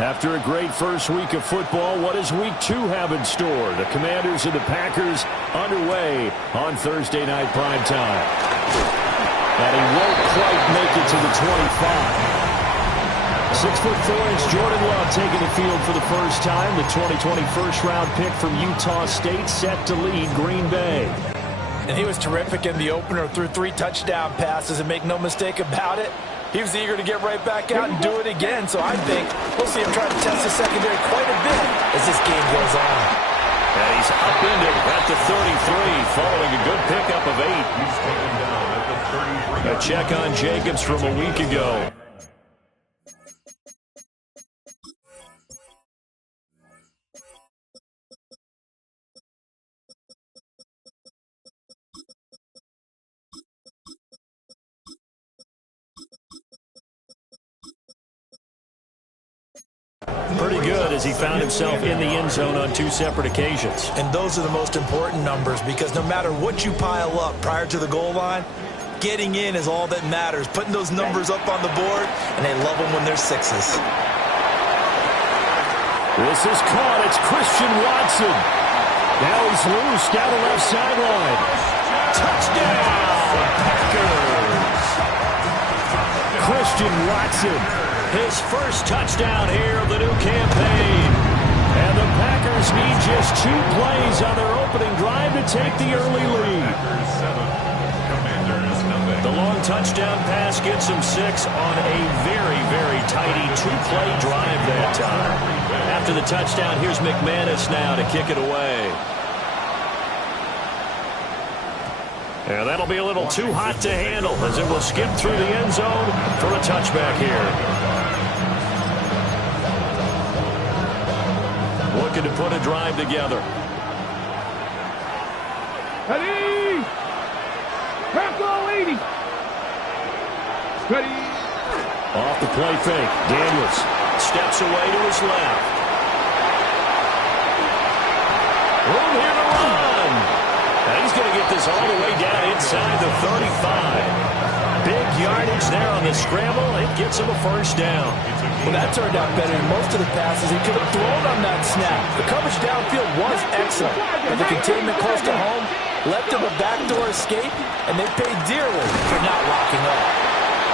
After a great first week of football, what does week 2 have in store? The Commanders and the Packers underway on Thursday night primetime. And he won't quite make it to the 25. 6'4" Jordan Love taking the field for the first time. The 2020 first-round pick from Utah State set to lead Green Bay. And he was terrific in the opener, threw 3 touchdown passes, and make no mistake about it, he was eager to get right back out and do it again. So I think we'll see him try to test the secondary quite a bit as this game goes on. And he's upended at the 33, following a good pickup of 8. He's taken down at the 33. A check on Jacobs from a week ago. Pretty good as he found himself in the end zone on 2 separate occasions. And those are the most important numbers, because no matter what you pile up prior to the goal line, getting in is all that matters. Putting those numbers up on the board, and they love them when they're 6s. This is caught. It's Christian Watson. Now he's loose down the left sideline. Touchdown, Packers. Christian Watson. His first touchdown here of the new campaign. And the Packers need just 2 plays on their opening drive to take the early lead. The long touchdown pass gets him 6 on a very, very tidy 2-play drive that time. After the touchdown, here's McManus now to kick it away. Yeah, that'll be a little too hot to handle as it will skip through the end zone for a touchback here. Looking to put a drive together. Ready! Tackle 80! Ready! Off the play fake. Daniels steps away to his left. Room here to run. And he's going to get this all the way down inside the 35. Big yardage there on the scramble. It gets him a first down. Well, that turned out better than most of the passes he could have thrown on that snap. The coverage downfield was excellent, but the containment close to home left him a backdoor escape, and they paid dearly for not locking up.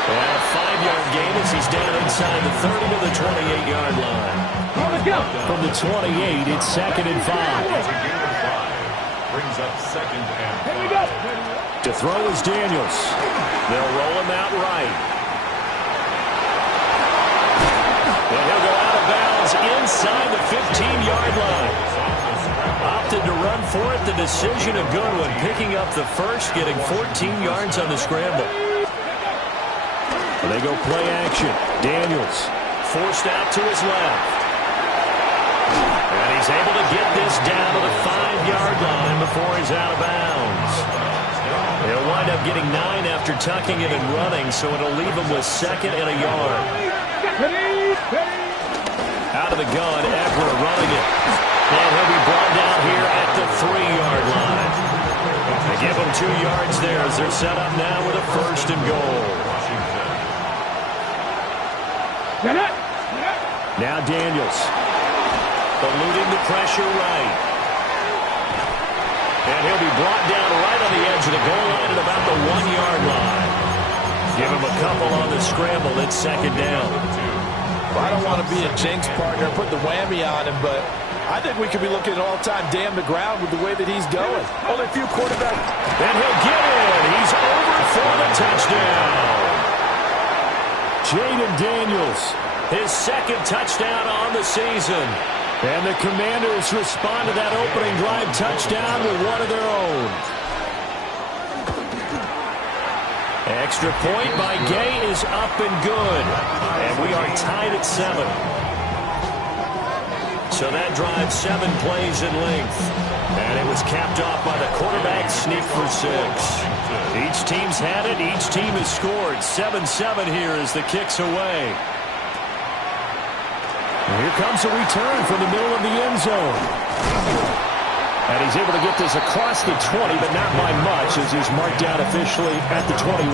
And a 5-yard gain as he's down inside the 30 to the 28-yard line. From the 28, it's 2nd and 5. Brings up 2nd and 5. Here we go. To throw is Daniels. They'll roll him out right. And he'll go out of bounds inside the 15-yard line. Opted to run for it. The decision a good one. Picking up the first, getting 14 yards on the scramble. They go play action. Daniels forced out to his left. And he's able to get this down to the 5-yard line before he's out of bounds. He'll wind up getting 9 after tucking it and running, so it'll leave him with 2nd and a yard. Out of the gun, Eckler running it. And he'll be brought down here at the 3-yard line. They give him 2 yards there as they're set up now with a 1st and goal. Now Daniels. Eluding the pressure right. And he'll be brought down right on the edge of the goal line at about the 1-yard line. Give him a couple on the scramble. It's 2nd down. Well, I don't want to be a jinx partner, put the whammy on him, but I think we could be looking at all-time damn the ground with the way that he's going. Only a few quarterbacks. And he'll get in. He's over for the touchdown. Jaden Daniels, his 2nd touchdown on the season. And the Commanders respond to that opening drive touchdown with one of their own. Extra point by Gay is up and good. And we are tied at 7. So that drive 7 plays in length. And it was capped off by the quarterback sneak for 6. Each team's had it. Each team has scored. 7-7 here as the kick's away. And here comes a return from the middle of the end zone. And he's able to get this across the 20, but not by much, as he's marked down officially at the 21.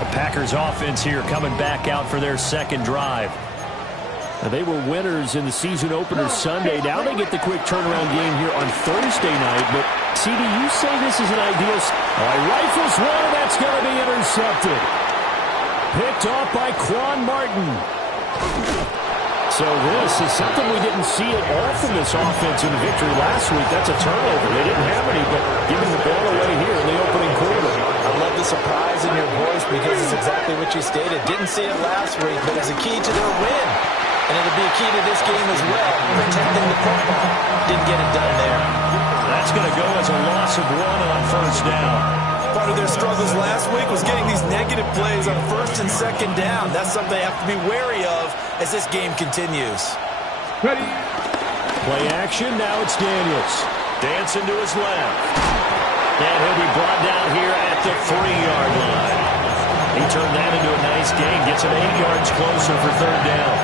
The Packers offense here coming back out for their 2nd drive. They were winners in the season opener Sunday. Now they get the quick turnaround game here on Thursday night. But, CD, you say this is an ideal... rifles one, that's going to be intercepted. Picked off by Quan Martin. So this is something we didn't see at all from this offense in the victory last week. That's a turnover. They didn't have any, but giving the ball away here in the opening quarter. I love the surprise in your voice because it's exactly what you stated. Didn't see it last week, but it's a key to their win. And it'll be a key to this game as well, protecting the football. Didn't get it done there. That's going to go as a loss of 1 on first down. Part of their struggles last week was getting these negative plays on first and second down. That's something they have to be wary of as this game continues. Ready. Play action, now it's Daniels. Dancing to his left. And he'll be brought down here at the 3-yard line. He turned that into a nice gain, gets it 8 yards closer for third down.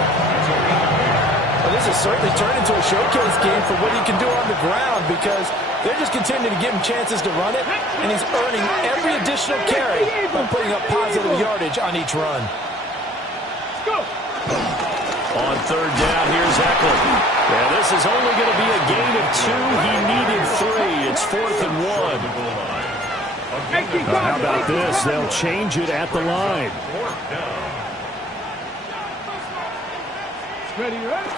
Well, this has certainly turned into a showcase game for what he can do on the ground because they're just continuing to give him chances to run it, and he's earning every additional carry by putting up positive yardage on each run. Go. On third down, here's Eckler. Yeah, this is only going to be a gain of 2. He needed 3. It's 4th and 1. How about this? They'll change it at the line. Ready, ready.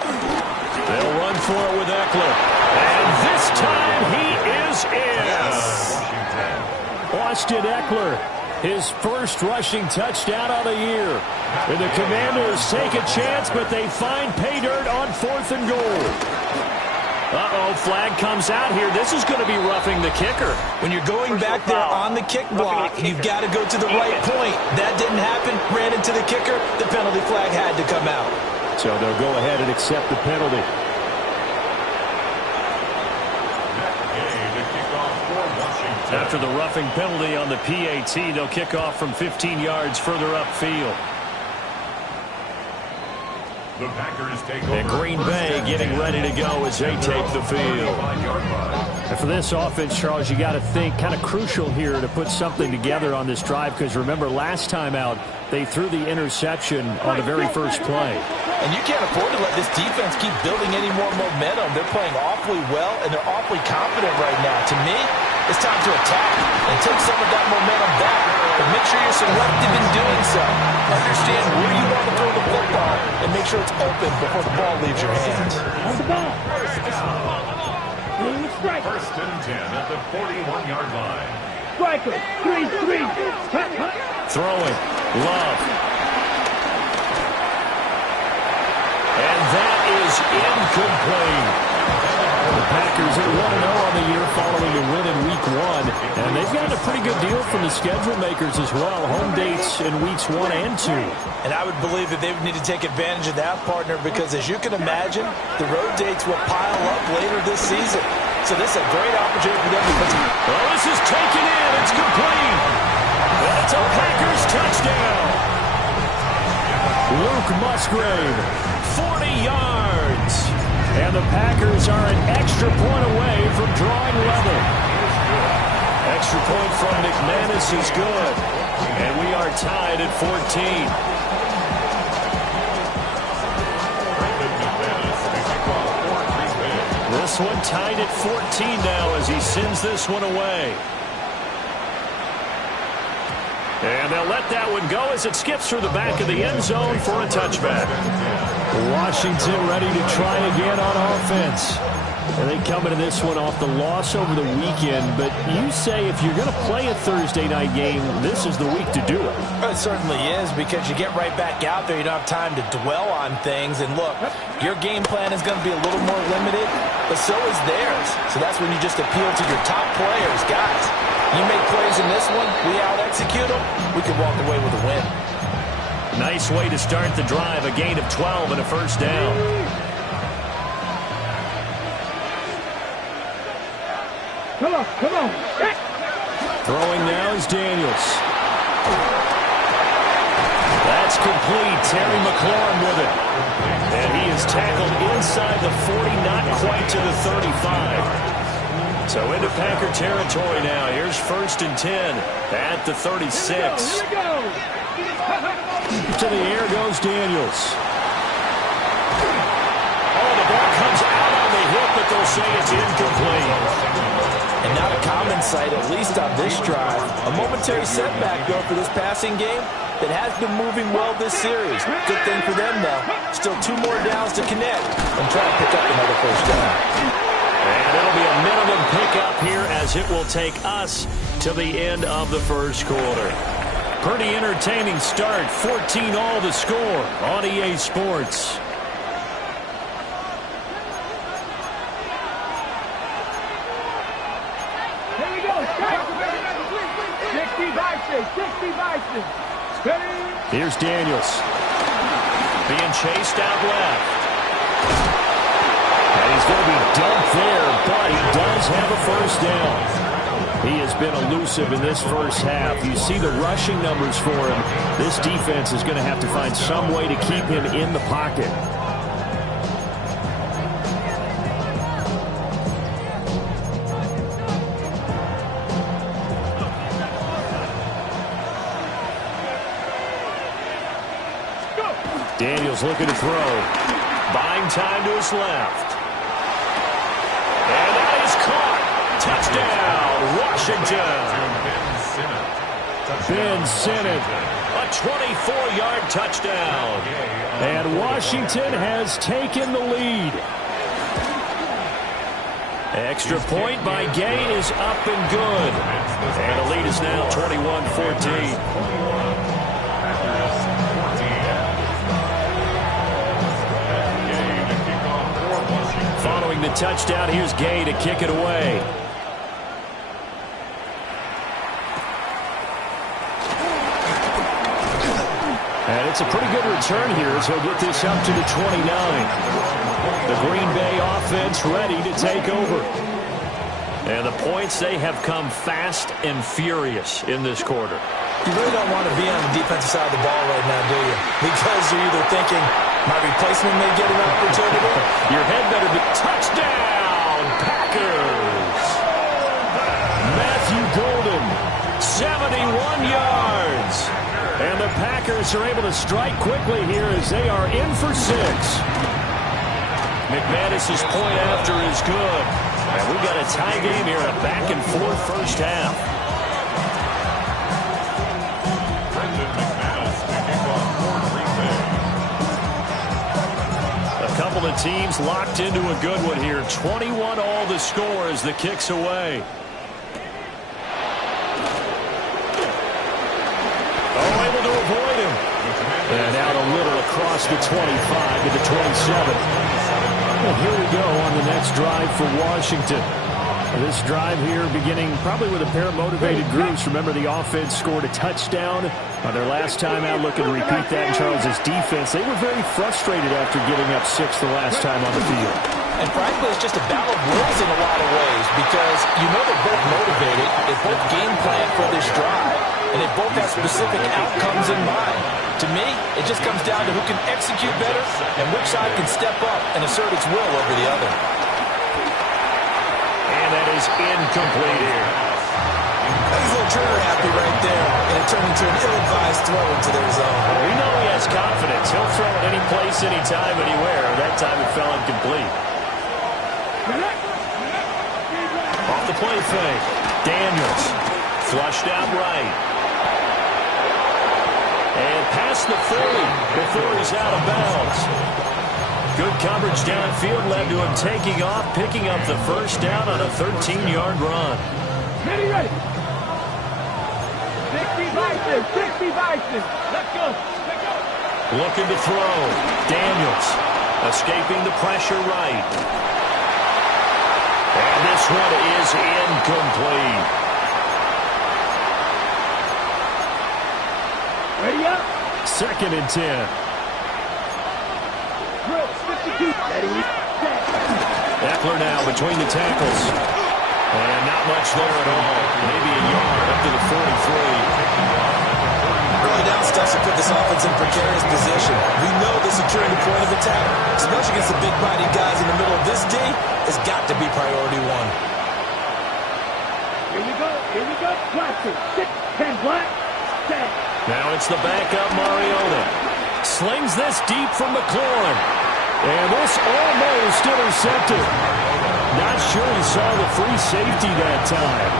They'll run for it with Eckler. And this time he is in. Austin Eckler, his first rushing touchdown of the year. And the Commanders take a chance, but they find pay dirt on 4th and goal. Uh-oh, flag comes out here. This is going to be roughing the kicker. When you're going back there on the kick block, you've got to go to the right point. That didn't happen. Ran into the kicker. The penalty flag had to come out. So they'll go ahead and accept the penalty. After the roughing penalty on the PAT, they'll kick off from 15 yards further upfield. The Packers take and Green Bay getting ready to go as they take the field. And for this offense, Charles, you got to think kind of crucial here to put something together on this drive because remember last time out they threw the interception on the very first play. And you can't afford to let this defense keep building any more momentum. They're playing awfully well and they're awfully confident right now. To me, it's time to attack and take some of that momentum back. But make sure you're selective in doing so. Understand where you want to throw the football and make sure it's open before the ball leaves your hands. On the ball. First and 10 at the 41-yard line. Striker, 3-3. Throwing. Love. And that is incomplete. The Packers are 1-0 on the year following a win in Week 1. And they've gotten a pretty good deal from the schedule makers as well. Home dates in Weeks 1 and 2. And I would believe that they would need to take advantage of that, partner, because as you can imagine, the road dates will pile up later this season. So this is a great opportunity for them to put some... Well, this is taken in. It's complete. That's a Packers touchdown. Luke Musgrave, 40 yards. And the Packers are an extra point away from drawing level. Extra point from McManus is good. And we are tied at 14. This one tied at 14 now as he sends this one away. And they'll let that one go as it skips through the back of the end zone for a touchback. Washington ready to try again on offense. And they come into this one off the loss over the weekend. But you say if you're going to play a Thursday night game, this is the week to do it. It certainly is because you get right back out there. You don't have time to dwell on things. And look, your game plan is going to be a little more limited, but so is theirs. So that's when you just appeal to your top players. Guys, you make plays in this one, we out-execute them, we could walk away with a win. Nice way to start the drive, a gain of 12 and a first down. Come on, come on. Throwing now is Daniels. That's complete. Terry McLaurin with it. And he is tackled inside the 40, not quite to the 35. So into Packer territory now. Here's first and 10 at the 36. To the air goes Daniels. say it's incomplete. And not a common sight, at least on this drive. A momentary setback, though, for this passing game that has been moving well this series. Good thing for them, though. Still 2 more downs to connect and try to pick up another first down. And it'll be a minimum pickup here as it will take us to the end of the first quarter. Pretty entertaining start. 14-all the score on EA Sports. Here we go. 60 Bison. 60 Bison. Steady. Here's Daniels. Being chased out left. And he's going to be dumped there, but he does have a first down. He has been elusive in this first half. You see the rushing numbers for him. This defense is going to have to find some way to keep him in the pocket. Daniels looking to throw. Buying time to his left. And that is caught. Touchdown, Washington. Ben Sinnott, a 24-yard touchdown. And Washington has taken the lead. Extra point by Gay is up and good. And the lead is now 21-14. Following the touchdown, here's Gay to kick it away. And it's a pretty good return here as he'll get this up to the 29. The Green Bay offense ready to take over. And the points, they have come fast and furious in this quarter. You really don't want to be on the defensive side of the ball right now, do you? Because you're either thinking, my replacement may get an opportunity. Your head better be touchdown, Packers. Matthew Golden, 71 yards. And the Packers are able to strike quickly here as they are in for 6. McManus's point after is good. And we've got a tie game here, a back-and-forth first half. Couple of teams locked into a good one here. 21-all the score as the kick's away. Oh, able to avoid him. And out a little across the 25 to the 27. And here we go on the next drive for Washington. This drive here beginning probably with a pair of motivated groups. Remember, the offense scored a touchdown on their last time out. Looking to repeat that in Charles's defense. They were very frustrated after giving up 6 the last time on the field. And frankly, it's just a battle of wills in a lot of ways because you know they're both motivated. They both game plan for this drive, and they both have specific outcomes in mind. To me, it just comes down to who can execute better and which side can step up and assert its will over the other. And that is incomplete here. He's a little trigger happy right there, and it turned into an ill-advised throw into their zone. We know he has confidence. He'll throw it any place, anytime, anywhere. That time it fell incomplete. Off the play fake. Daniels flushed out right. And past the 40 before he's out of bounds. Good coverage downfield led to him taking off, picking up the first down on a 13-yard run. Ready, ready. 60 Bison, 60 Bison. Let's go. Let's go. Looking to throw. Daniels escaping the pressure right. And this one is incomplete. Ready up. 2nd and 10. Drill, 52. Ready, set. Eckler now between the tackles. And not much there at all. Maybe a yard up to the 43. Early down stuff to put this offense in precarious position. We know the securing the point of attack, especially against the big-bodied guys in the middle of this D, has got to be priority 1. Here we go. Here we go. Classic. 6, 10 black. Set. Now it's the backup Mariota. Slings this deep from McLaurin. And this almost intercepted. Not sure he saw the free safety that time.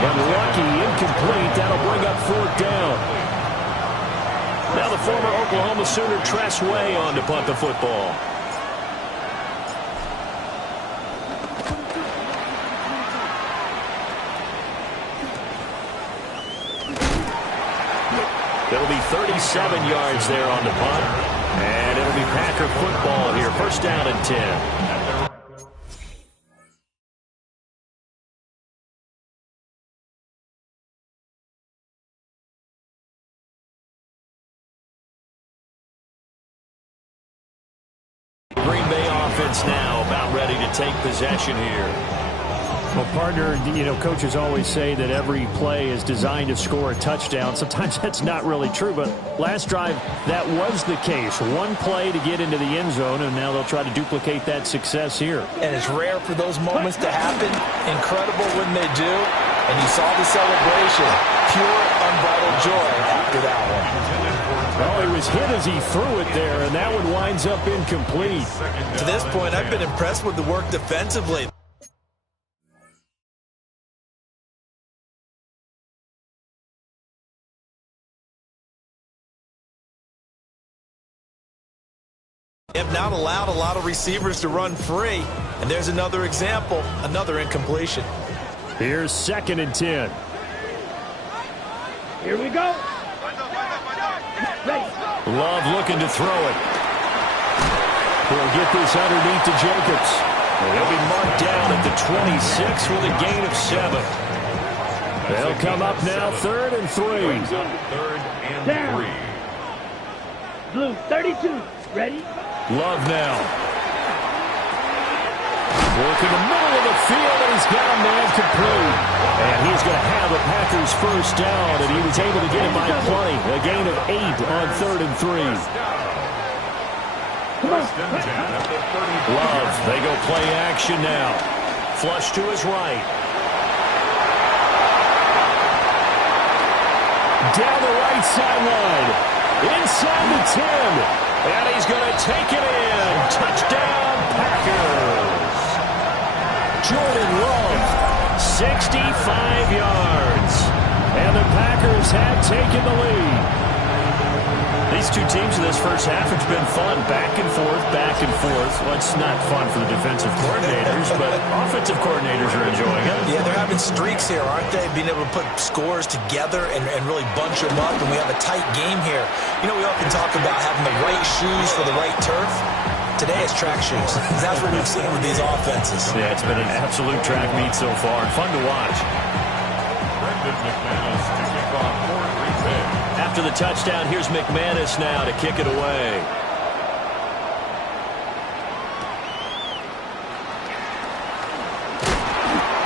But lucky, incomplete. That'll bring up 4th down. Now the former Oklahoma Sooner Tress Way on to punt the football. It'll be 37 yards there on the punt. And it'll be Packer football here. 1st down and 10. Green Bay offense now about ready to take possession here. Well, partner, coaches always say that every play is designed to score a touchdown. Sometimes that's not really true, but last drive, that was the case. One play to get into the end zone, and now they'll try to duplicate that success here. And it's rare for those moments to happen. Incredible when they do. And you saw the celebration. Pure, unbridled joy after that one. Well, he was hit as he threw it there, and that one winds up incomplete. To this point, I've been impressed with the work defensively. They have not allowed a lot of receivers to run free. And there's another example, another incompletion. Here's 2nd and 10. Here we go. Ready. Love looking to throw it. He'll get this underneath to Jacobs. He'll be marked down at the 26 with a gain of 7. They'll come up now 3rd and 3. 3rd and Down. 3. Blue, 32. Ready? Love now. Work in the middle of the field, and he's got a man complete. And he's going to have the Packers 1st down, and he was able to get it by plenty. A gain of 8 on 3rd and 3. Love, they go play action now. Flush to his right. Down the right sideline. Inside the 10. And he's going to take it in. Touchdown, Packers. Jordan Love, 65 yards. and the Packers have taken the lead. These two teams in this first half, it's been fun. Back and forth, back and forth. Well, it's not fun for the defensive coordinators, but offensive coordinators are enjoying it. Yeah, they're having streaks here, aren't they? Being able to put scores together and really bunch them up, and we have a tight game here. You know, we often talk about having the right shoes for the right turf. Today it's track shoes. That's what we've seen with these offenses. Yeah, it's been an absolute track meet so far, and fun to watch. After the touchdown, here's McManus now to kick it away.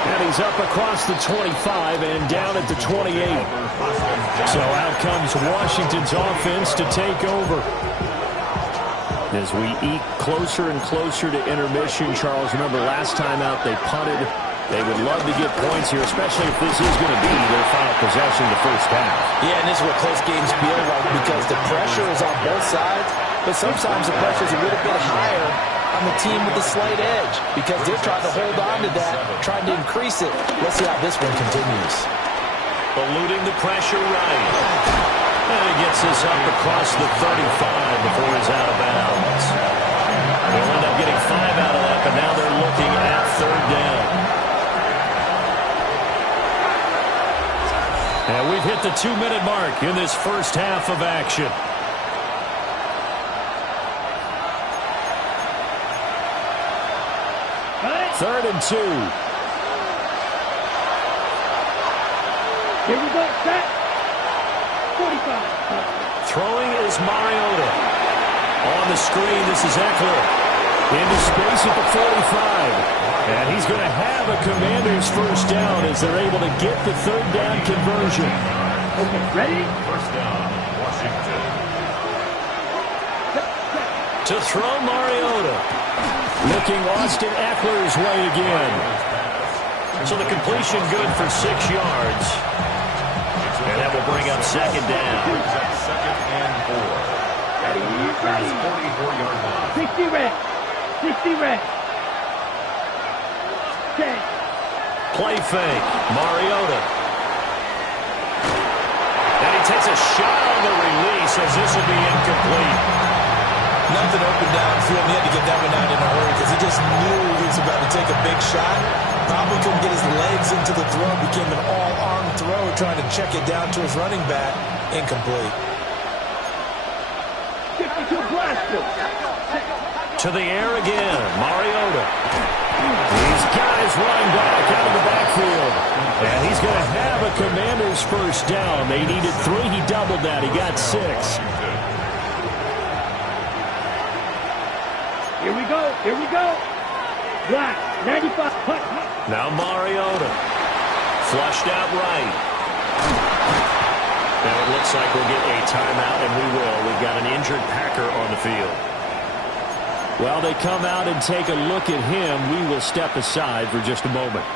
And he's up across the 25 and down at the 28. So out comes Washington's offense to take over. As we eat closer and closer to intermission, Charles, remember last time out they punted. They would love to get points here, especially if this is going to be their final possession of the first half. Yeah, and this is what close games feel like because the pressure is on both sides, but sometimes the pressure is a little bit higher on the team with the slight edge because they're trying to hold on to that, trying to increase it. Let's see how this one continues. Eluding the pressure right. And he gets this up across the 35 before he's out of bounds. They'll end up getting 5 out of that, but now they're looking at third down. And we've hit the 2-minute mark in this first half of action. Third and 2. Here we go, set. 45. Throwing is Mariota. On the screen, this is Eckler. Into space at the 45. And he's going to have a Commander's first down as they're able to get the third down conversion. Okay, ready? First down, Washington. To throw Mariota. Looking Austin Eckler's way again. So the completion good for 6 yards. And that will bring up second down. Second and 4. Ready? 44-yard line. 60 red. 60 red. play fake. Mariota. And he takes a shot on the release as this will be incomplete. Nothing open downfield. He had to get that one out in a hurry because he just knew he was about to take a big shot. Probably couldn't get his legs into the throw. Became an all-arm throw trying to check it down to his running back. Incomplete. 52 blasters. To the air again. Mariota. He's got his running back out of the backfield. And he's going to have a Commanders first down. They needed 3. He doubled that. He got 6. Here we go. Here we go. Black, 95. Hut. Now Mariota. Flushed out right. Now it looks like we'll get a timeout, and we will. We've got an injured Packer on the field. Well, they come out and take a look at him. We will step aside for just a moment.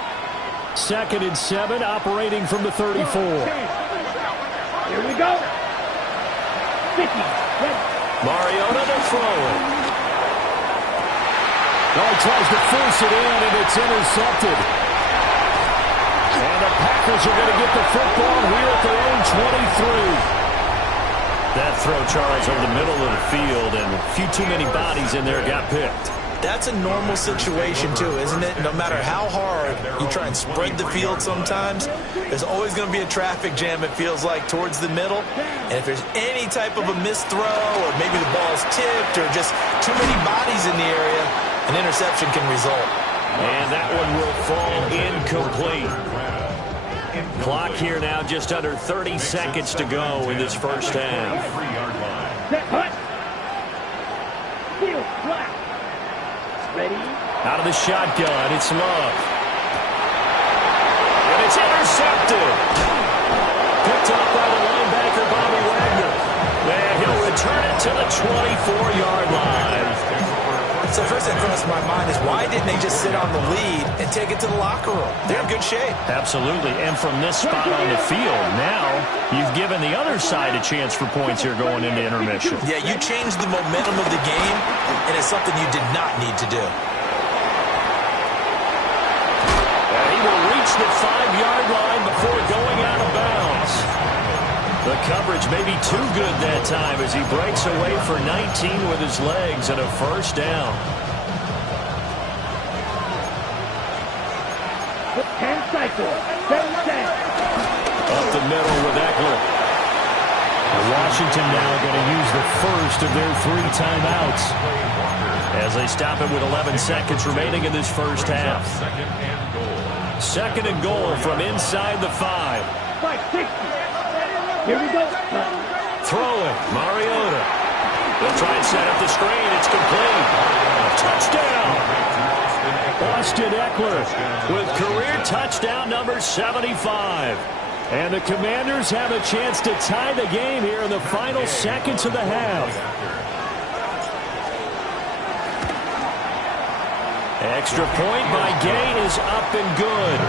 2nd and 7, operating from the 34. Here we go. 50. Mariota to throw it. Oh, he tries to force it in, and it's intercepted. And the Packers are going to get the football here at their own 23. That throw, Charles, over the middle of the field, and a few too many bodies in there got picked. That's a normal situation, too, isn't it? No matter how hard you try and spread the field sometimes, there's always going to be a traffic jam, it feels like, towards the middle. And if there's any type of a missed throw, or maybe the ball's tipped, or just too many bodies in the area, an interception can result. And that one will fall incomplete. Clock here now, just under 30 seconds to go in this first half. Set. Hut. Field. Black. Ready. Out of the shotgun, it's Love. And it's intercepted. Picked up by the linebacker, Bobby Wagner. And he'll return it to the 24-yard line. So first that crossed my mind is why didn't they just sit on the lead and take it to the locker room? They're in good shape. Absolutely. And from this spot on the field, now you've given the other side a chance for points here going into intermission. Yeah, you changed the momentum of the game, and it's something you did not need to do. And he will reach the 5-yard line before going out of bounds. The coverage may be too good that time as he breaks away for 19 with his legs and a first down. 10 cycles. 7 Up the middle with Eckler. Washington now going to use the first of their 3 timeouts. As they stop it with 11 seconds remaining in this first half. 2nd and goal from inside the 5. 560. Here we go. Throwing, Mariota. They'll try and set up the screen. It's complete. Touchdown. Austin Eckler With career touchdown number 75. and the Commanders have a chance to tie the game here in the final seconds of the half. Extra point by Gay is up and good.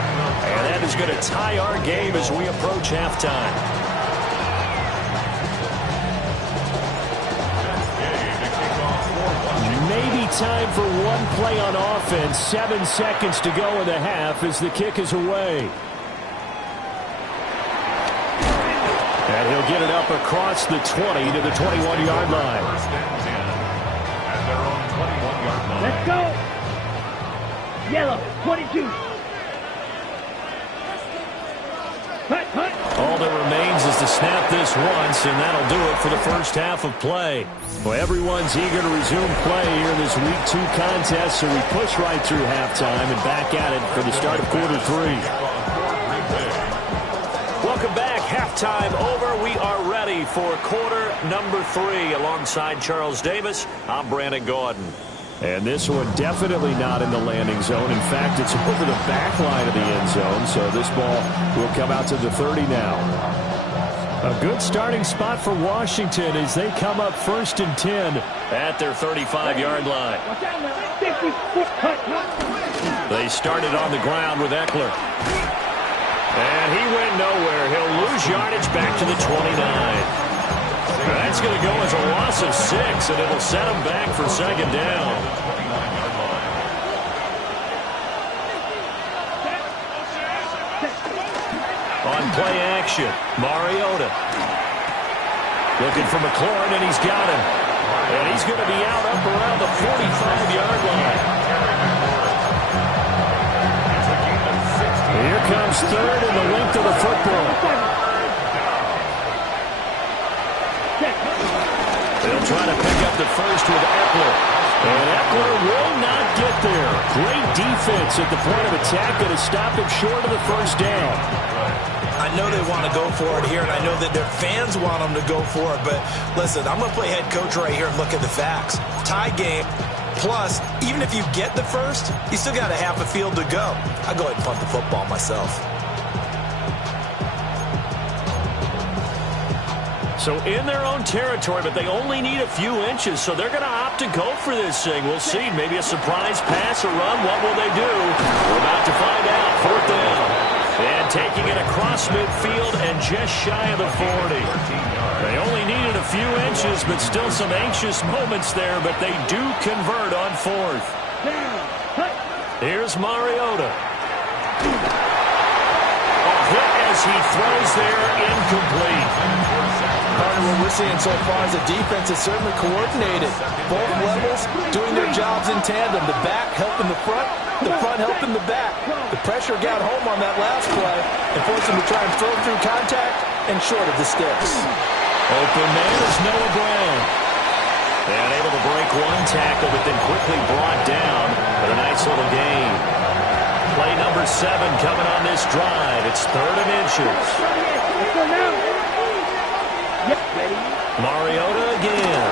And that is going to tie our game as we approach halftime. Maybe time for one play on offense. 7 seconds to go in the half as the kick is away. And he'll get it up across the 20 to the 21-yard line. Let's go. Yellow, 22. Hut. All that remains is to snap this once, and that'll do it for the first half of play. Well, everyone's eager to resume play here in this Week 2 contest, so we push right through halftime and back at it for the start of quarter 3. Welcome back. Halftime over. We are ready for quarter number 3. Alongside Charles Davis, I'm Brandon Gordon. And this one definitely not in the landing zone. In fact, it's over the back line of the end zone, so this ball will come out to the 30 now. A good starting spot for Washington as they come up 1st and 10. At their 35-yard line. Watch out now. 50. Hut. They started on the ground with Eckler. And he went nowhere. He'll lose yardage back to the 29. That's going to go as a loss of 6, and it'll set him back for 2nd down. play action. Mariota. Looking for McLaurin, and he's got him. And he's going to be out up around the 45-yard line. Here comes third in the length of the football. They'll try to pick up the first with Eckler. And Eckler will not get there. Great defense at the point of attack going to stop him short of the first down. I know they want to go for it here, and I know that their fans want them to go for it. But listen, I'm going to play head coach right here and look at the facts. Tie game, plus, even if you get the first, you still got a half a field to go. I go ahead and punt the football myself. So in their own territory, but they only need a few inches, so they're going to opt to go for this thing. We'll see. Maybe a surprise pass or run. What will they do? We're about to find out. Fourth down. And taking it across midfield and just shy of the 40. They only needed a few inches, but still some anxious moments there, but they do convert on fourth. Here's Mariota. A hit as he throws there, incomplete. Partner, what we're seeing so far is the defense is certainly coordinated. Both levels doing their jobs in tandem. The back helping the front helping the back. The pressure got home on that last play and forced him to try and throw through contact and short of the sticks. Open man is Noah Brown. And able to break one tackle, but then quickly brought down for a nice little gain. Play number 7 coming on this drive. It's third and inches. Mariota again.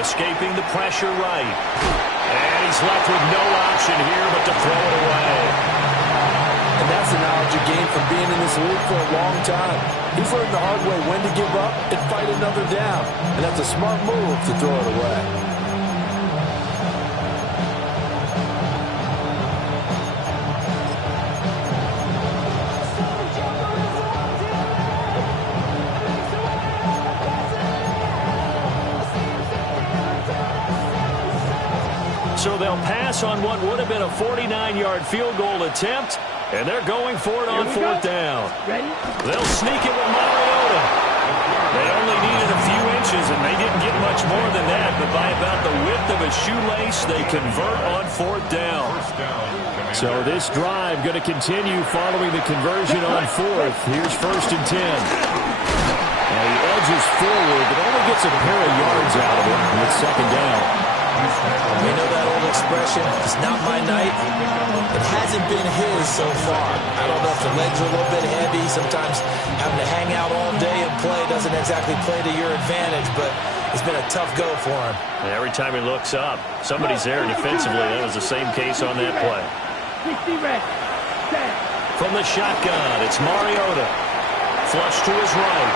Escaping the pressure right. And he's left with no option here but to throw it away. And that's the knowledge you gain from being in this league for a long time. He's learned the hard way when to give up and fight another down. And that's a smart move to throw it away. So they'll pass on what would have been a 49-yard field goal attempt, and they're going for it on fourth down. They'll sneak it with Mariota. They only needed a few inches, and they didn't get much more than that, but by about the width of a shoelace, they convert on fourth down. So this drive going to continue following the conversion on fourth. Here's first and 10. Now he edges forward, but only gets a pair of yards out of it with second down. You know that old expression, it's not my night. It hasn't been his so far. I don't know if the legs are a little bit heavy. Sometimes having to hang out all day and play doesn't exactly play to your advantage, but it's been a tough go for him. And every time he looks up, somebody's there defensively. That was the same case on that play. From the shotgun, it's Mariota. Flush to his right.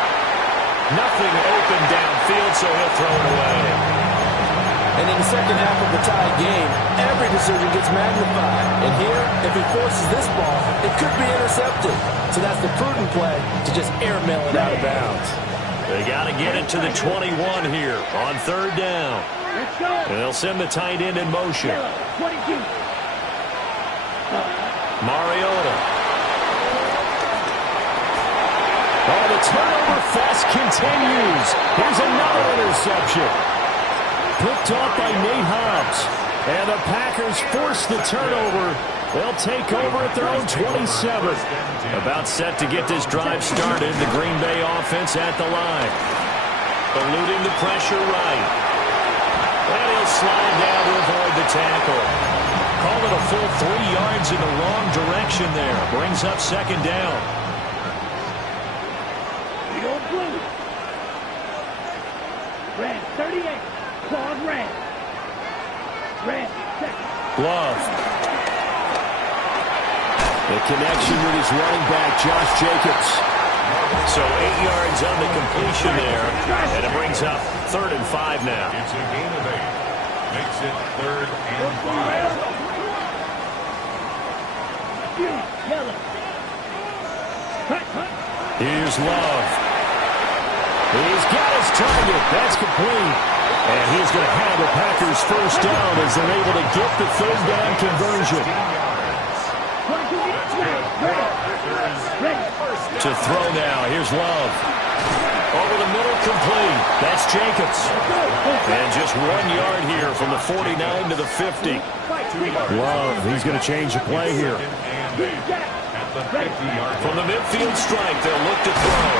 Nothing open downfield, so he'll throw it away. And in the second half of the tie game, every decision gets magnified. And here, if he forces this ball, it could be intercepted. So that's the prudent play to just airmail it out of bounds. They got to get it to the 21 here on third down. And they'll send the tight end in motion. Mariota. Oh, the turnover fest continues. Here's another interception. Picked off by Nate Hobbs. And the Packers force the turnover. They'll take over at their own 27. About set to get this drive started. The Green Bay offense at the line. Eluding the pressure right. And he'll slide down to avoid the tackle. Call it a full 3 yards in the wrong direction there. Brings up second down. Red 38. Claude Red. Red, second. Love. The connection with his running back, Josh Jacobs. So 8 yards on the completion there. And it brings up third and 5 now. It's a gain of 8. Makes it third and 5. Here's Love. He's got his target. That's complete. And he's going to have the Packers first down as they're able to get the third down conversion. To throw now. Here's Love. Over the middle, complete. That's Jacobs. And just 1 yard here from the 49 to the 50. Love, he's going to change the play here. From the midfield strike, they'll look to throw.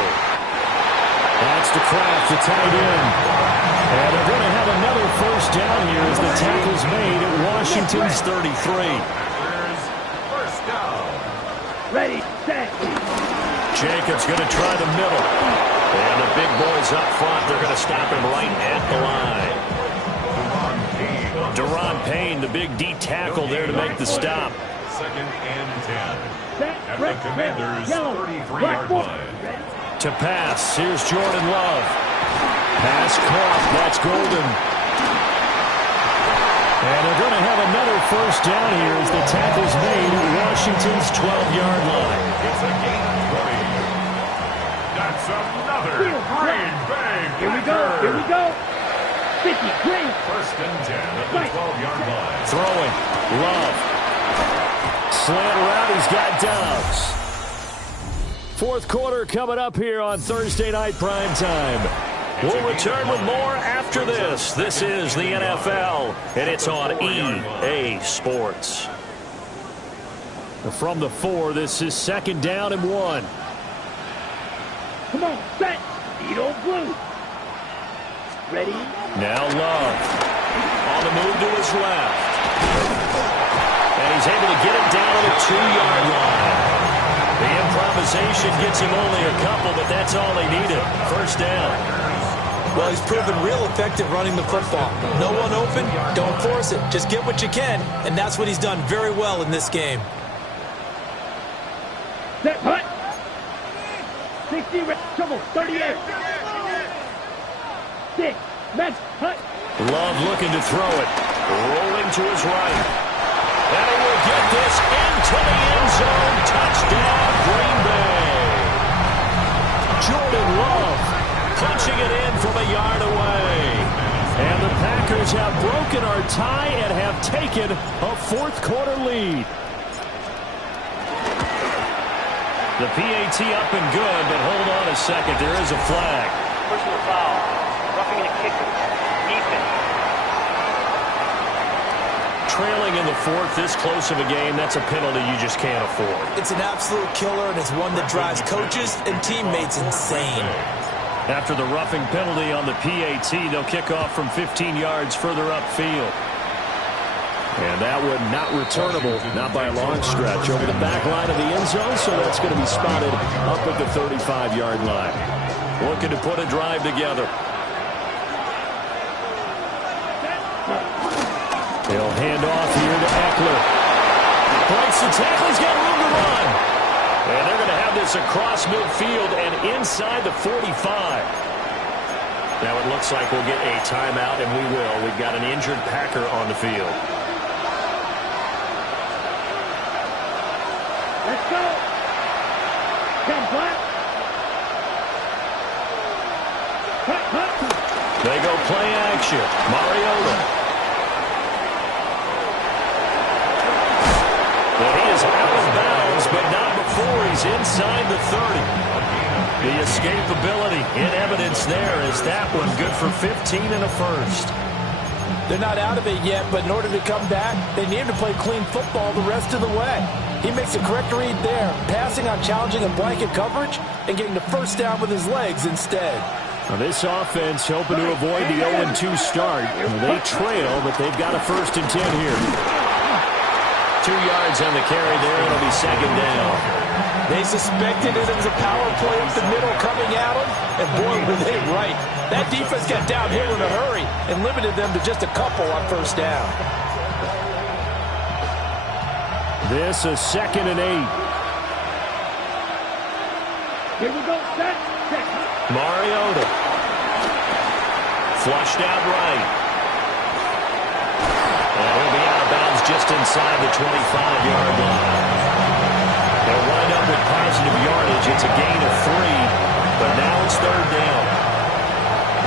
That's to Kraft, the tight end. And they're going to have another first down here as the tackle's made at Washington's 33. First down. Ready, set. Jacobs going to try the middle. And the big boys up front, they're going to stop him right at the line. Deron Payne, the big D tackle there to make the stop. Second and 10. At the Commanders' 33-yard line. To pass, here's Jordan Love. Pass caught, that's Golden. And they're going to have another first down here as the tackle's made at Washington's 12-yard line. It's a gain of 20. That's another Green Bay. Here we go. Here we go. 50, green. First and 10 at the 12-yard line. Throwing, Love. Slant route, he's got Dobbs. Fourth quarter coming up here on Thursday Night Prime Time. We'll return with more after this. This is the NFL, and it's on EA Sports. From the 4, this is second down and 1. Come on, set. Speed old blue. Ready? Now Love. On the move to his left. And he's able to get it down to the 2-yard line. The improvisation gets him only a couple, but that's all he needed. First down. Well, he's proven real effective running the football. No one open, don't force it. Just get what you can, and that's what he's done very well in this game. Set, hut. 60, trouble, 38. 6, match, hut. Love looking to throw it. Rolling to his right. And he will get this into the end zone. Touchdown, Green Bay. Jordan Love Punching it in from a yard away. And the Packers have broken our tie and have taken a fourth quarter lead. The PAT up and good, but hold on a second. There is a flag. Personal foul. Roughing the kicker. Defense. Trailing in the fourth, this close of a game, that's a penalty you just can't afford. It's an absolute killer, and it's one that drives coaches and teammates insane. After the roughing penalty on the PAT, they'll kick off from 15 yards further upfield. And that one not returnable, not by a long stretch, over the back line of the end zone, so that's going to be spotted up at the 35-yard line. Looking to put a drive together. He'll hand off here to Eckler. Breaks the tackle, he's got room to run. And they're going to have this across midfield and inside the 45. Now it looks like we'll get a timeout, and we will. We've got an injured Packer on the field. Let's go. 10 black. Hut, hut. They go play action. Mariota. Well, he is out of bounds, but not before he's inside the 30. The escapability in evidence there. Is that one good for 15 and a first? They're not out of it yet, but in order to come back, they need to play clean football the rest of the way. He makes a correct read there, passing on challenging and blanket coverage and getting the first down with his legs instead. Now this offense hoping to avoid the 0-2 start. They trail, but they've got a first and 10 here. 2 yards on the carry there. It'll be second down. They suspected it was a power play up the middle coming at them, and boy, were they right. That defense got downhill in a hurry and limited them to just a couple on first down. This is second and 8. Here we go, set. Set. Mariota. Flushed out right. And he'll be out of bounds just inside the 25-yard line. They'll wind up with positive yardage. It's a gain of 3, but now it's third down.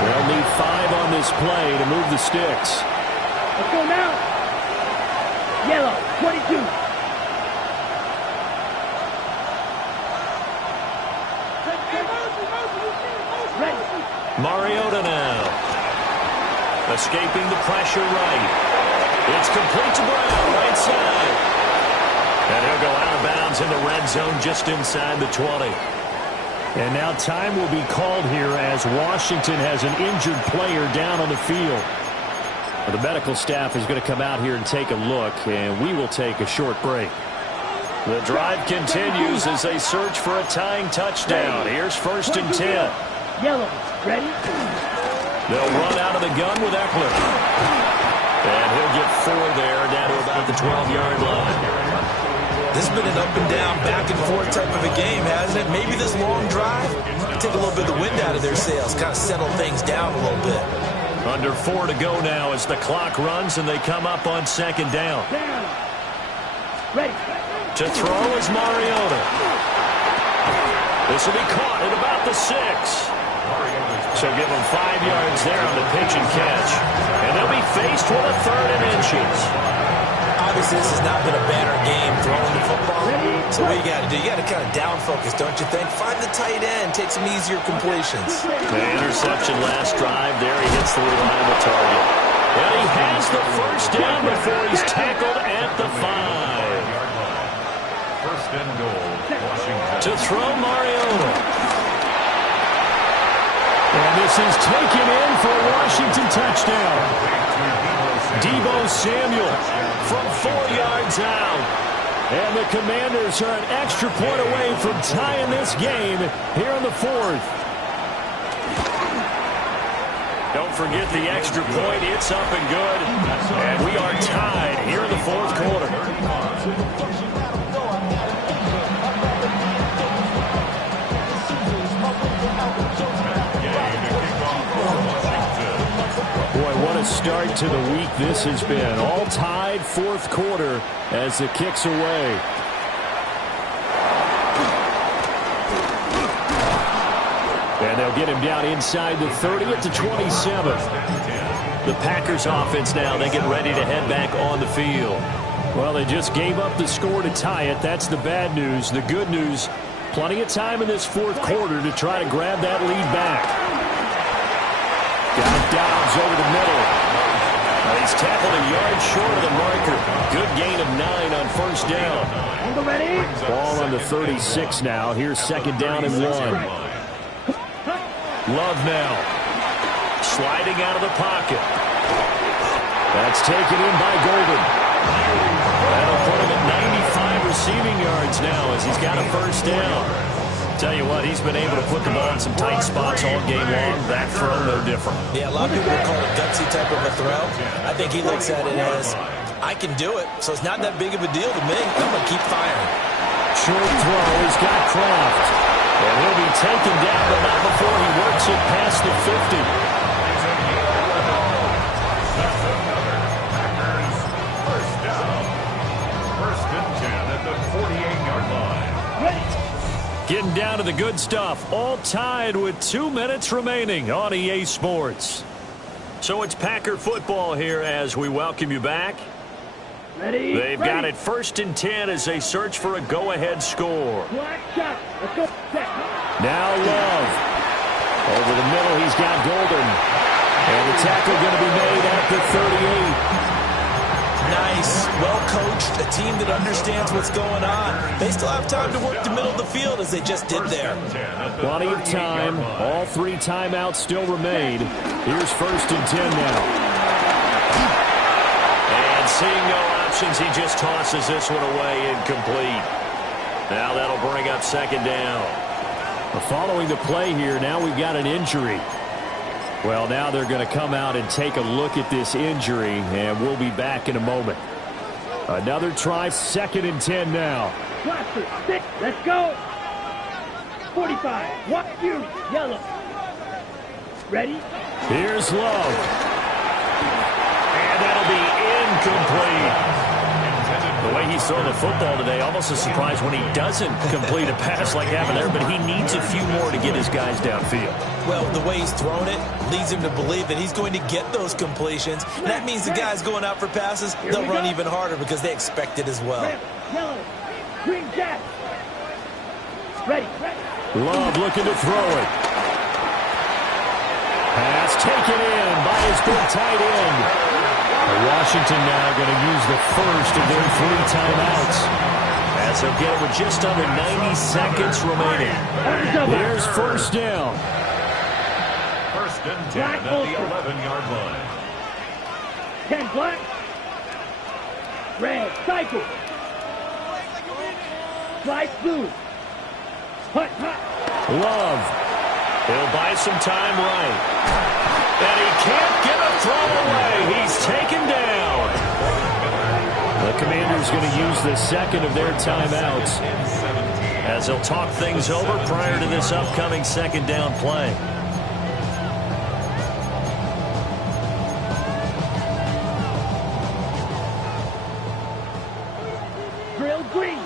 They'll need 5 on this play to move the sticks. Let's go now. Yellow, 22. Mariota now. Escaping the pressure right. It's complete to Brown, right side. And he'll go out of bounds in the red zone just inside the 20. And now time will be called here as Washington has an injured player down on the field. The medical staff is going to come out here and take a look, and we will take a short break. The drive continues as they search for a tying touchdown. Here's 1st and 10. Yellow, ready? They'll run out of the gun with Eckler. And he'll get 4 there, down to about the 12-yard line. This has been an up-and-down, back-and-forth type of a game, hasn't it? Maybe this long drive take a little bit of the wind out of their sails, kind of settle things down a little bit. Under 4 to go now as the clock runs and they come up on 2nd down. Ready. To throw is Mariota. This will be caught at about the 6. So give them 5 yards there on the pitch and catch. And they'll be faced with a 3rd and inches. Obviously, this has not been a banner game throwing the football. So what you got to do? You got to kind of down focus, don't you think? Find the tight end, take some easier completions. The interception last drive. There he hits the reliable target. And he has the 1st down before he's tackled at the 5. 1st and goal, Washington. To throw Mariota. And this is taken in for a Washington touchdown. Deebo Samuel from 4 yards out. And the Commanders are an extra point away from tying this game here in the 4th. Don't forget the extra point. It's up and good. And we are tied here in the 4th quarter. Boy, what a start to the week this has been. All tied 4th quarter as the kick's away. And they'll get him down inside the 30 at the 27. The Packers offense now, they get ready to head back on the field. Well, they just gave up the score to tie it. That's the bad news. The good news, plenty of time in this 4th quarter to try to grab that lead back. Got Dobbs over the middle. Well, he's tackled a yard short of the marker. Good gain of 9 on 1st down. Ball on the 36 now. Here's 2nd down and 1. Love now. Sliding out of the pocket. That's taken in by Golden. That'll put him at 95 receiving yards now as he's got a 1st down. Tell you what, he's been able to put the ball in some tight spots all game long. That throw, no different. Yeah, a lot of people would call it a gutsy type of a throw. I think he looks at it as, I can do it, so it's not that big of a deal to me. I'm going to keep firing. Short throw, he's got Kraft. And he'll be taken down, but not before he works it past the 50. That's another Packers 1st down. 1st and 10 at the 48-yard line. Getting down to the good stuff. All tied with 2 minutes remaining on EA Sports. So it's Packer football here as we welcome you back. They've got it 1st and 10 as they search for a go-ahead score. Now Love. Over the middle, he's got Golden. And the tackle going to be made at the 38. Nice, well-coached, a team that understands what's going on. They still have time to work the middle of the field as they just did there. Plenty of time. All 3 timeouts still remain. Here's 1st and 10 now. And seeing no options, he just tosses this one away incomplete. Now that'll bring up 2nd down. Following the play here, now we've got an injury. Well, now they're going to come out and take a look at this injury, and we'll be back in a moment. Another try, 2nd and 10 now. Let's go. 45. What you? Yellow. Ready? Here's Love. And that'll be incomplete. The way he's throwing the football today, almost a surprise when he doesn't complete a pass like happened there, but he needs a few more to get his guys downfield. Well, the way he's thrown it leads him to believe that he's going to get those completions. And that means the guys going out for passes, they'll run even harder because they expect it as well. Yellow. Green jack. Ready. Love looking to throw it. Pass taken in by his big tight end. Washington now going to use the first of their 3 timeouts. As they'll get it with just under 90 seconds remaining. Here's first down. First and 10 at the 11-yard line. 10 black. Red, cycle. Slice blue. Hut, hut. Love. He'll buy some time right. And he can't get a throw away. He's taken down. The Commanders going to use the second of their timeouts as they'll talk things over prior to this upcoming second down play. Drill green.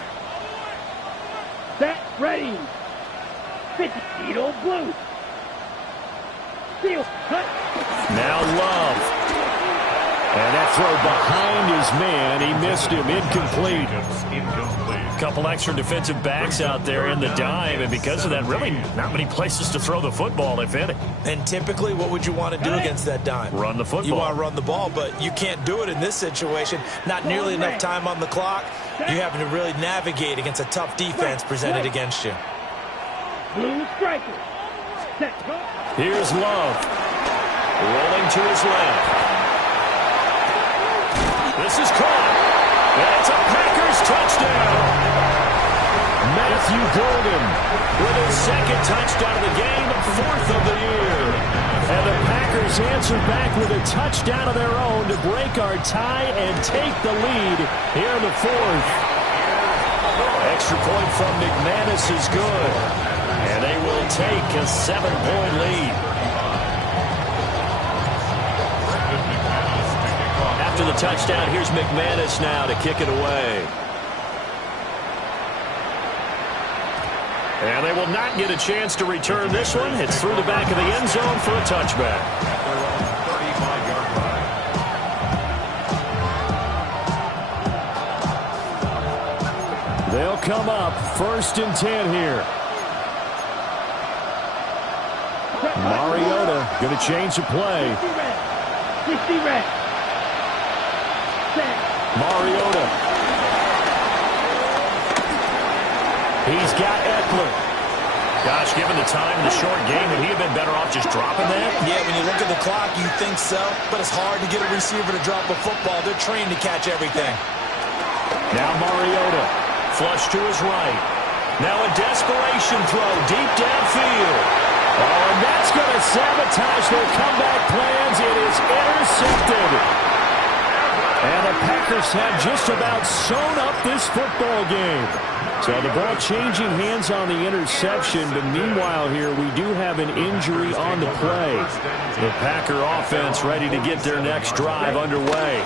Set, ready. 50 feet old blue. Seal, cut. Now Love. And that throw behind his man. He missed him. Incomplete. A couple extra defensive backs out there in the dime, and because of that, really not many places to throw the football, if any. And typically, what would you want to do against that dime? Run the football. You want to run the ball, but you can't do it in this situation. Not nearly enough time on the clock. You having to really navigate against a tough defense presented against you. Blue striker. Set, go. Here's Love. Rolling to his left. This is caught. That's a Packers touchdown. Matthew Golden With his second touchdown of the game, 4th of the year. And the Packers answer back with a touchdown of their own to break our tie and take the lead here in the 4th. Extra point from McManus is good. And they will take a 7-point lead. After the touchdown, here's McManus now to kick it away. And they will not get a chance to return this one. It's through the back of the end zone for a touchback. They'll come up 1st and 10 here. Mariota going to change the play. 60 red. Mariota. He's got Eckler. Gosh, given the time in the short game, would he have been better off just dropping that? Yeah, when you look at the clock, you think so. But it's hard to get a receiver to drop a football. They're trained to catch everything. Now Mariota. Flush to his right. Now a desperation throw deep downfield. Oh, and that's going to sabotage their comeback plans. It is intercepted. And the Packers have just about sewn up this football game. So the ball changing hands on the interception, but meanwhile here we do have an injury on the play. The Packer offense ready to get their next drive underway.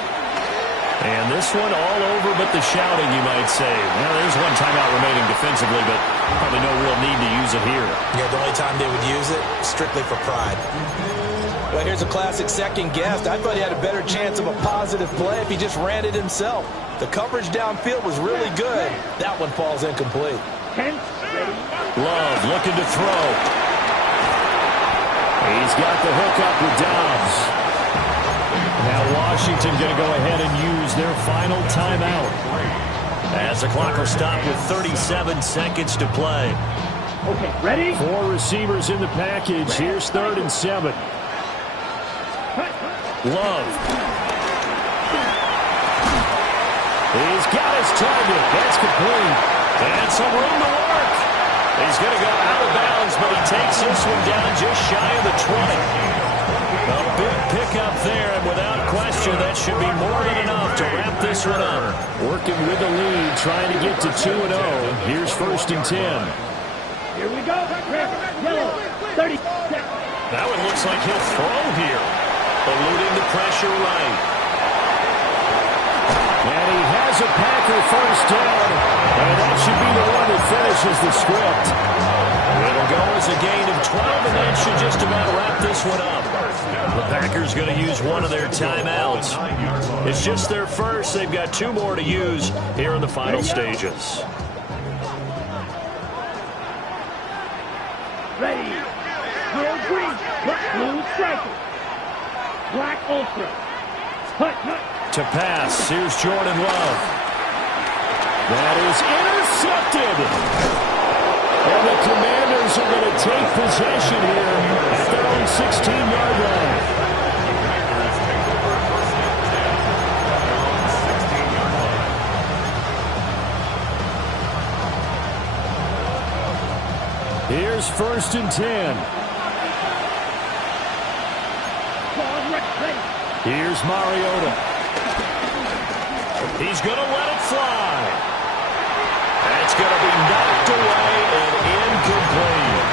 And this one all over but the shouting, you might say. Well, there's one timeout remaining defensively, but probably no real need to use it here. Yeah, the only time they would use it, strictly for pride. Well, here's a classic second guess. I thought he had a better chance of a positive play if he just ran it himself. The coverage downfield was really good. That one falls incomplete. 10, Love looking to throw. He's got the hook up with Dobbs. Now Washington going to go ahead and use their final timeout. As the clock will stop with 37 seconds to play. okay, ready? 4 receivers in the package. Here's 3rd and 7. Love. He's got his target. That's complete. And some room to work. He's going to go out of bounds, but he takes this one down just shy of the 20. A big pickup there, and without question, that should be more than enough to wrap this one up. Working with the lead, trying to get to 2-0. Here's 1st and 10. Here we go. Red, yellow, 30 seconds. That one looks like he'll throw here. Eluding the pressure right. And he has a Packer first down. And that should be the one that finishes the script. It'll go as a gain of 12, and that should just about wrap this one up. The Packers going to use one of their timeouts. It's just their first. They've got 2 more to use here in the final stages. Ready. Drill green. Blue Striker. Black Ultra. Hut. To pass, here's Jordan Love. That is intercepted. And the Commanders are going to take possession here at their own 16-yard line. Here's 1st and 10. Here's Mariota. He's going to let it fly. That's going to be knocked away and incomplete.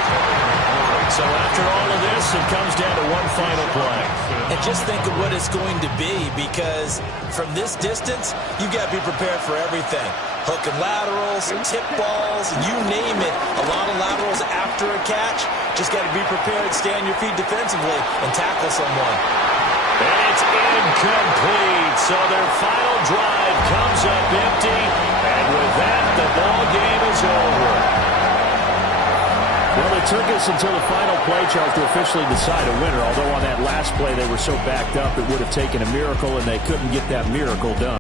So after all of this, it comes down to one final play. And just think of what it's going to be, because from this distance, you've got to be prepared for everything. Hook and laterals, tip balls, you name it. A lot of laterals after a catch. Just got to be prepared, stay on your feet defensively, and tackle someone. And it's incomplete. So their final drive comes up empty. And with that, the ball game is over. Well, it took us until the final play, Charles, to officially decide a winner. Although on that last play they were so backed up, it would have taken a miracle, and they couldn't get that miracle done.